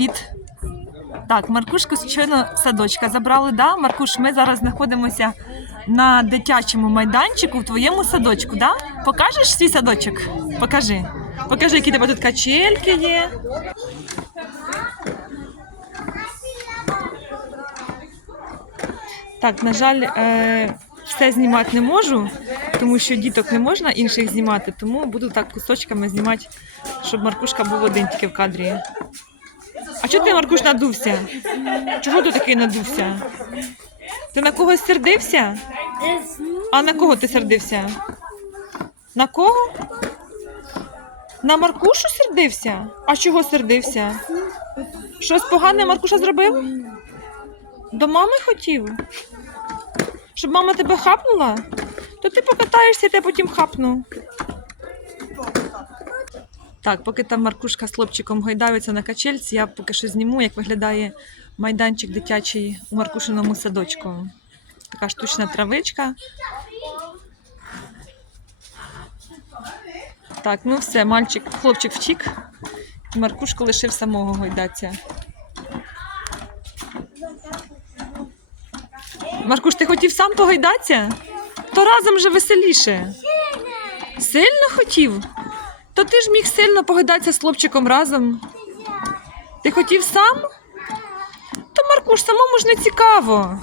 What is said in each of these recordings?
Від. Так, Маркушку щойно садочка забрали. Да? Маркуш, ми зараз знаходимося на дитячому майданчику в твоєму садочку. Да? Покажеш свій садочок? Покажи. Покажи, які тебе тут качельки є. Так, на жаль, е, все знімати не можу, тому що діток не можна інших знімати, тому буду так кусочками знімати, щоб Маркушка був один тільки в кадрі. А чого ти, Маркуш, надувся? Чого ти такий надувся? Ти на когось сердився? А на кого ти сердився? На кого? На Маркушу сердився? А чого сердився? Щось погане Маркуша зробив? До мами хотів? Щоб мама тебе хапнула? То ти покатаєшся, я тебе потім хапну. Так, поки там Маркушка з хлопчиком гойдаються на качельці, я поки що зніму, як виглядає майданчик дитячий у Маркушиному садочку. Така штучна травичка. Так, ну все, мальчик, хлопчик втік. І Маркушку лишив самого гойдатися. Маркуш, ти хотів сам погойдатися? То разом же веселіше. Сильно хотів? То ти ж міг сильно погойдатися з хлопчиком разом. Ти хотів сам? То Маркуш, самому ж не цікаво.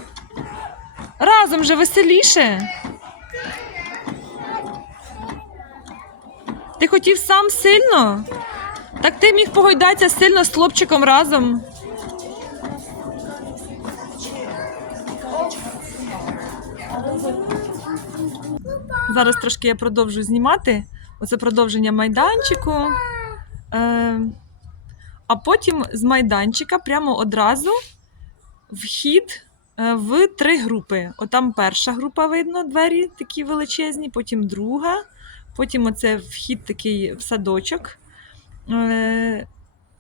Разом же веселіше. Ти хотів сам сильно? Так ти міг погойдатися сильно з хлопчиком разом. Зараз трошки я продовжу знімати. Оце продовження майданчику. Е, а потім з майданчика прямо одразу вхід е, в три групи. Отам перша група видно, двері такі величезні, потім друга, потім оце вхід такий в садочок. Е,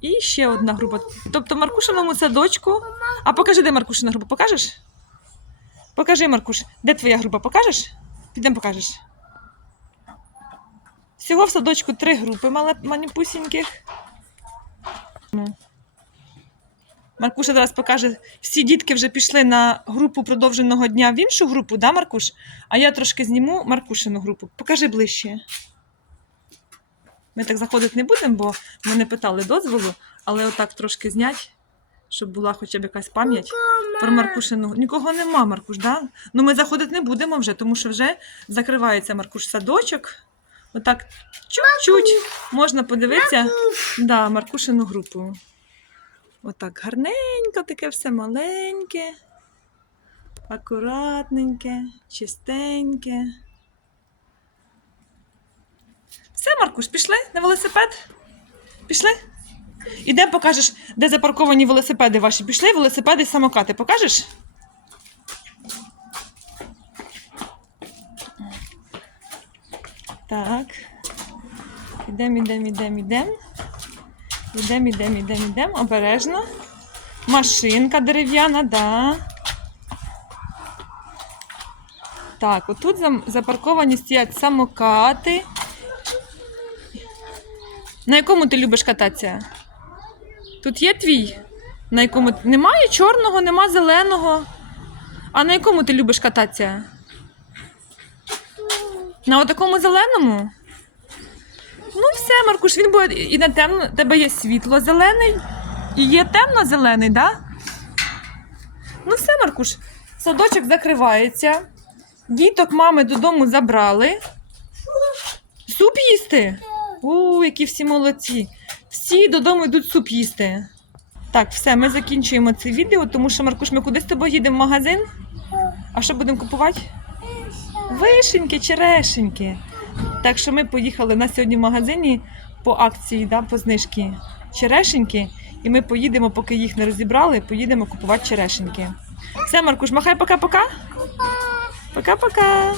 і ще одна група. Тобто Маркушиному садочку. А покажи, де Маркушина група, покажеш? Покажи, Маркуш, де твоя група? Покажеш? Підемо покажеш. Всього в садочку три групи маніпусіньких. Маркуша зараз покаже, всі дітки вже пішли на групу продовженого дня в іншу групу, да, Маркуш? А я трошки зніму Маркушину групу. Покажи ближче. Ми так заходити не будемо, бо ми не питали дозволу, але отак трошки знять, щоб була хоча б якась пам'ять про Маркушину. Нікого нема, Маркуш, да? Ну ми заходити не будемо вже, тому що вже закривається Маркуш садочок. Отак чуть-чуть можна подивитися да, Маркушину групу. Отак гарненько, таке все маленьке, акуратненьке, чистеньке. Все, Маркуш, пішли на велосипед? Пішли? Ідемо покажеш, де запарковані велосипеди ваші. Пішли велосипеди і самокати. Покажеш? Так. Ідемо, ідемо, ідемо, ідемо. Ідемо, ідемо, ідемо, ідемо. Обережно. Машинка дерев'яна, да. Так, отут запарковані стоять самокати. На якому ти любиш кататися? Тут є твій? На якому немає чорного, нема зеленого. А на якому ти любиш кататися? На отакому зеленому? Ну, все, Маркуш, він буде і на темно. У тебе є світло зелений і є темно-зелений, да? Ну, все, Маркуш, садочок закривається. Діток мами додому забрали. Суп їсти? У, які всі молодці. Всі додому йдуть суп їсти. Так, все, ми закінчуємо це відео, тому що, Маркуш, ми куди з тобою їдемо в магазин? А що будемо купувати? Вишеньки, черешеньки. Так що ми поїхали на сьогодні в магазині по акції, да, по знижки черешеньки. І ми поїдемо, поки їх не розібрали, поїдемо купувати черешеньки. Все, Маркуш, махай пока-пока. Пока-пока.